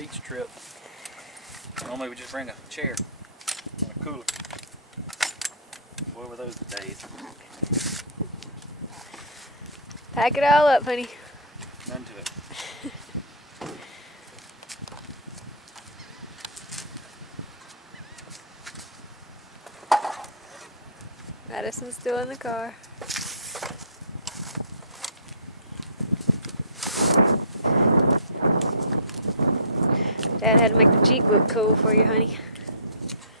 beach trip. Normally we just bring a chair and a cooler. Boy, were those the days. Pack it all up, honey. None to it. Madison's still in the car. Dad had to make the Jeep look cool for you, honey.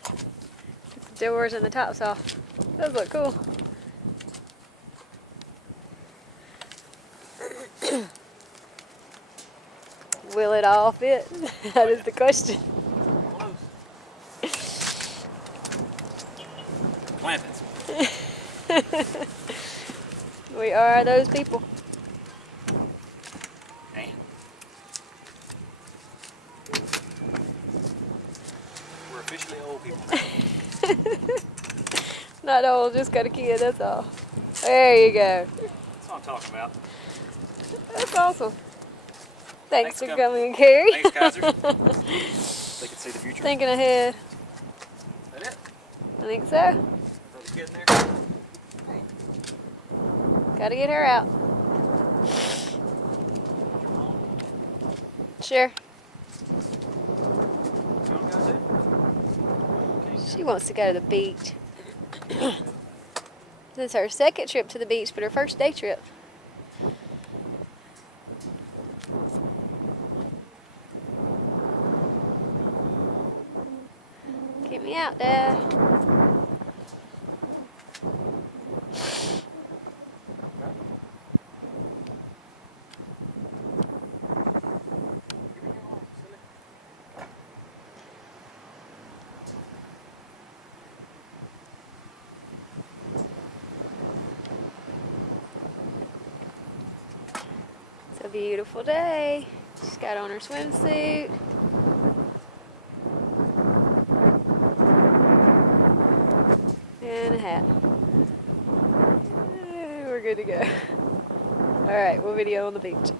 Took the doors and the tops off. Those look cool. Will it all fit? That is the question. Clampets. We are those people. Man. We're officially old people now. Not old, just got a kid, that's all. There you go. That's what I'm talking about. That's awesome. Thanks for Cam. coming, Carrie. Thanks, Kaiser. They can see the future. Thinking ahead. Is that it? I think so. Throw the kid in there. Hey. Gotta get her out. Sure. You want to go too? She wants to go to the beach. This is her second trip to the beach, but her first day trip. Get me out, Dad. It's a beautiful day. She's got on her swimsuit. And a hat. We're good to go. Alright, we'll video on the beach.